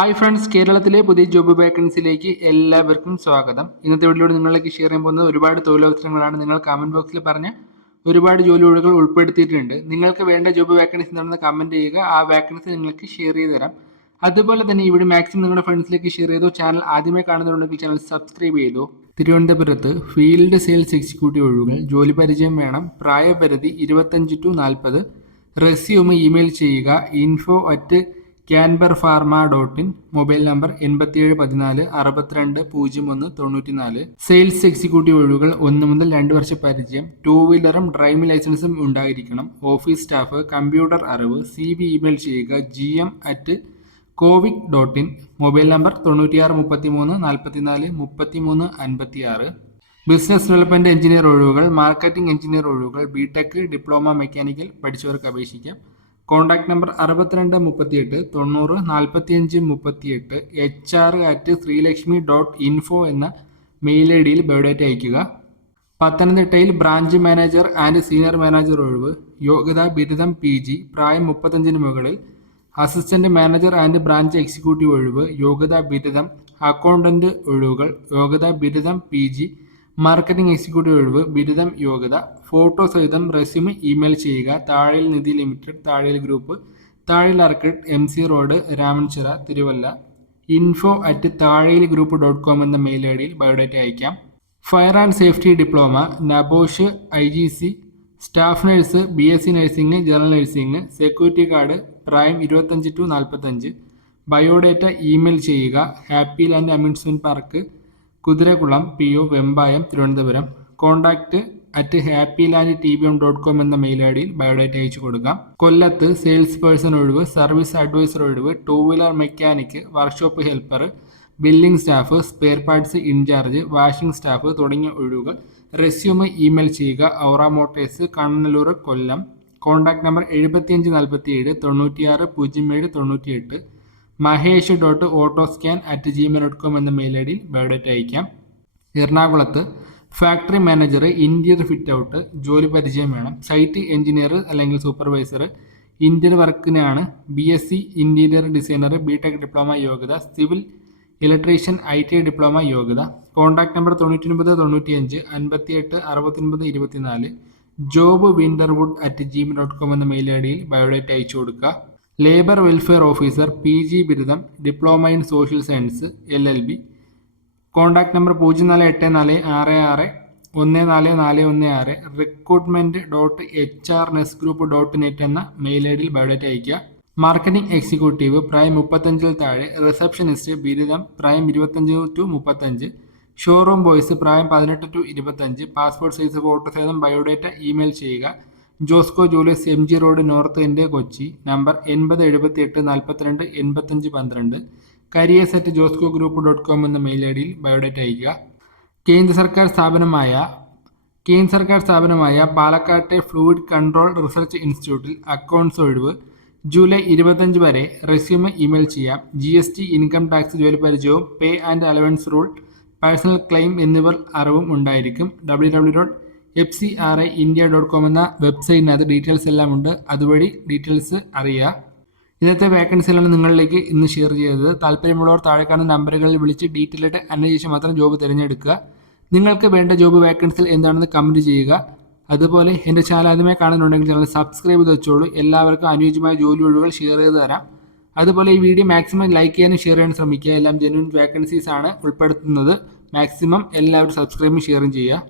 Hi friends, കേരളത്തിലെ പുതിയ job വേക്കൻസിയിലേക്ക് എല്ലാവർക്കും സ്വാഗതം. ഇന്നത്തെ വീഡിയോയിലൂടെ നിങ്ങളിലേക്ക് ഷെയർ ചെയ്യാൻ പോകുന്നത് ഒരുപാട് തൊഴിലവസരങ്ങളാണ്. നിങ്ങൾ കമന്റ് ബോക്സിൽ പറഞ്ഞ ഒരുപാട് ജോലി ഒഴിവുകൾ ഉൾപ്പെടുത്തിയിട്ടുണ്ട്. നിങ്ങൾക്ക് വേണ്ട ജോബ് വേക്കൻസി എന്താണെന്ന് കമന്റ് ചെയ്യുക. ആ വേക്കൻസി നിങ്ങൾക്ക് ഷെയർ ചെയ്ത് തരാം. അതുപോലെ തന്നെ ഇവിടെ മാക്സിമം നിങ്ങളുടെ ഫ്രണ്ട്സിലേക്ക് ഷെയർ ചെയ്തോ. ചാനൽ ആദ്യമായി കാണുന്നുണ്ടെങ്കിൽ ചാനൽ സബ്സ്ക്രൈബ് ചെയ്തോ. തിരുവനന്തപുരത്ത് ഫീൽഡ് സെയിൽസ് എക്സിക്യൂട്ടീവ് ഒഴിവുകൾ. ജോലി പരിചയം വേണം. പ്രായപരിധി 25 to 40. റെസ്യൂം ഇമെയിൽ ചെയ്യുക info@canberpharma.in. Mobile number 8714 62 01 94. Sales executive ഒഴിവുകൾ 1 മുതൽ 2 വർഷ പരിചയം. 2 വീലറും ഡ്രൈവിംഗ് ലൈസൻസും ഉണ്ടായിരിക്കണം. Office staff. കമ്പ്യൂട്ടർ അറിവ്. CV ഇമെയിൽ ചെയ്യുക gm@covic.in. Mobile number 96 33 44 33 56. Business development engineer ഒഴിവുകൾ. മാർക്കറ്റിംഗ് എഞ്ചിനീയർ ഒഴിവുകൾ. ബിടെക്, ഡിപ്ലോമ മെക്കാനിക്കൽ പഠിച്ചവർക്ക് അപേക്ഷിക്കാം. Contact number 62 38 90 45 38. hr@sreelakshmi.info എന്ന മെയിൽ ഐഡിയിൽ ബയോഡേറ്റ അയയ്ക്കുക. പത്തനംതിട്ടയിൽ branch manager and senior manager ഒഴിവ്. യോഗ്യത ബിരുദം PG. പ്രായം 35 മുകളിൽ. Assistant manager and branch executive ഒഴിവ്. യോഗ്യത ബിരുദം. അക്കൗണ്ടന്റ് ഒഴിവുകൾ. യോഗ്യത ബിരുദം PG. മാർക്കറ്റിംഗ് എക്സിക്യൂട്ടീവ് ഒഴിവ്. ബിരുദം യോഗ്യത. ഫോട്ടോ സഹിതം റെസ്യൂം ഇമെയിൽ ചെയ്യുക. Thazhayil Nidhi limited, Thazhayil group, Thazhayil orchid, MC road, Ramanchira, Thiruvalla. info@tazhayilgroup.com എന്ന മെയിൽ ഐഡിയിൽ ബയോഡേറ്റ അയക്കാം. Fire and safety diploma. NEBOSH IGC. Staff nurse. BSc nursing, general nursing. Security guard. പ്രായം 25 to 45. ബയോഡേറ്റ ഇമെയിൽ ചെയ്യുക happy land amusement park, Kuthirakulam, PO, Vembayam, Thiruvananthapuram. contact@happylandtbm.com എന്ന mail ഐഡിയിൽ biodata അയച്ചു കൊടുക്കാം. കൊല്ലത്ത് സെയിൽസ് പേഴ്സൺ ഒഴിവ്. സർവീസ് അഡ്വൈസർ ഒഴിവ്. 2 wheeler mechanic, workshop helper, billing staff, spare parts incharge, washing staff തുടങ്ങിയ ഒഴിവുകൾ. റെസ്യൂം ഇമെയിൽ ചെയ്യുക Aura Motors, Kannanallur, Kollam. Contact number 75 47 96 07 98. mahesh.autoscan@gmail.com എന്ന മെയിൽ ഐഡിയിൽ ബയോഡേറ്റ അയക്കാം. എറണാകുളത്ത് factory manager, interior fit out. ജോലി പരിചയം വേണം. സൈറ്റ് എഞ്ചിനീയർ അല്ലെങ്കിൽ സൂപ്പർവൈസർ. ഇന്റീരിയർ വർക്കിനാണ്. BSc interior designer, BTech diploma യോഗ്യത. സിവിൽ ഇലക്ട്രീഷ്യൻ, ITI ഡിപ്ലോമ യോഗ്യത. Contact number 99 95 58 69 24. jobwinterwood@gmail.com എന്ന മെയിൽ ഐഡിയിൽ ബയോഡേറ്റ അയച്ചു കൊടുക്കുക. ലേബർ വെൽഫെയർ ഓഫീസർ, PG ബിരുദം, diploma in social science, LLB. Contact number 0484 66 14416. recruitment.hrnesgroup.net എന്ന മെയിൽ ഐഡിയിൽ ബയോഡേറ്റ അയക്കുക. Marketing executive. പ്രായം 35 താഴെ. റിസപ്ഷനിസ്റ്റ്. ബിരുദം. പ്രായം 25 to 35. Showroom boys. പ്രായം 18 to 25. പാസ്പോർട്ട് സൈസ് ഫോട്ടോ സഹിതം ബയോഡേറ്റ ഇമെയിൽ ചെയ്യുക Josco Julius, MG road, north end, Kochi. Number 80 78 42 85 12. careers@joscogroup.com എന്ന മെയിൽ ഐഡിയിൽ ബയോഡേറ്റ അയക്കുക. കേന്ദ്ര സർക്കാർ സ്ഥാപനമായ പാലക്കാട്ടെ ഫ്ലൂയിഡ് കൺട്രോൾ റിസർച്ച് ഇൻസ്റ്റിറ്റ്യൂട്ടിൽ അക്കൗണ്ട്സ് ഒഴിവ്. ജൂലൈ 25 വരെ. റെസ്യൂം ഇമെയിൽ ചെയ്യാം. GST, ഇൻകം ടാക്സ്, ജോലി പരിചയവും pay and allowance rule, personal claim എന്നിവർ അറിവും ഉണ്ടായിരിക്കും. www.fcrindia.com എന്ന വെബ്സൈറ്റിനകത്ത് ഡീറ്റെയിൽസ് എല്ലാം ഉണ്ട്. അതുവഴി ഡീറ്റെയിൽസ് അറിയുക. ഇന്നത്തെ വേക്കൻസികളാണ് നിങ്ങളിലേക്ക് ഇന്ന് ഷെയർ ചെയ്തത്. താല്പര്യമുള്ളവർ താഴെ കാണുന്ന നമ്പറുകളിൽ വിളിച്ച് ഡീറ്റെയിൽ ആയിട്ട് അന്വേഷിച്ച് മാത്രം ജോബ് തിരഞ്ഞെടുക്കുക. നിങ്ങൾക്ക് വേണ്ട ജോബ് വേക്കൻസികൾ എന്താണെന്ന് കമൻറ്റ് ചെയ്യുക. അതുപോലെ എൻ്റെ ചാനൽ ആദ്യമായി കാണുന്നുണ്ടെങ്കിൽ ചാനൽ സബ്സ്ക്രൈബ് ചെയ്ത് വെച്ചോളൂ. എല്ലാവർക്കും അനുയോജ്യമായ ജോലി ഒഴിവുകൾ ഷെയർ ചെയ്ത് തരാം. അതുപോലെ ഈ വീഡിയോ മാക്സിമം ലൈക്ക് ചെയ്യാനും ഷെയർ ചെയ്യാനും ശ്രമിക്കുക. എല്ലാം ജെന്യൂൻ വേക്കൻസീസ് ആണ് ഉൾപ്പെടുത്തുന്നത്. മാക്സിമം എല്ലാവരും സബ്സ്ക്രൈബും ഷെയറും ചെയ്യുക.